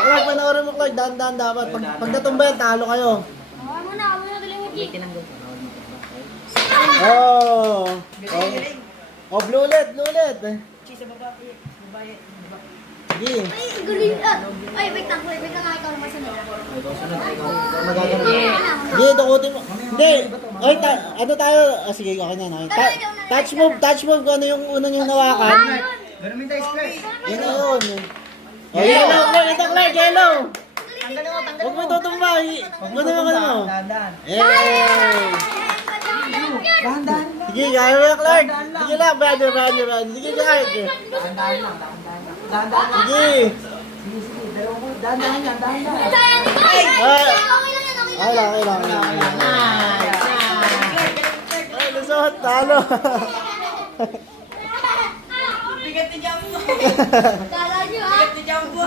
Clark, panoorin mo, Clark. Dahan-dahan dapat. Pag natumba yan, talo kayo. Ako muna galing yung kick. Oh. Oh, blue ulit. Sa babae. Babae. Sige. Ay, galing. Ay, wait lang. Ikaw naman sunod. Hindi, dukutin mo. Hindi. Oy, ano tayo? Sige, okay na. Okay. Touch move. Kung ano yung unang yung nawakan. Ganun mo tayo square. Yun na yun. Oh, yellow. Ito, Clark, yellow. Tanggalin mo. Huwag mo tutumba. Huwag mo naman mo. Dahan-dahan. Yay! Dahan-dahan. Sige, kaya mo yan, Clark. Sige lang, brother. Sige, Clark. Dahan-dahan lang. Dahan-dahan. Sige. Sige. Dalawa mo. Dahan-dahan yan. Dahan-dahan. Okay lang. Ay, lusot. Talo. Bigat ni Jambo. Kala nyo ha? Bigat ni Jambo.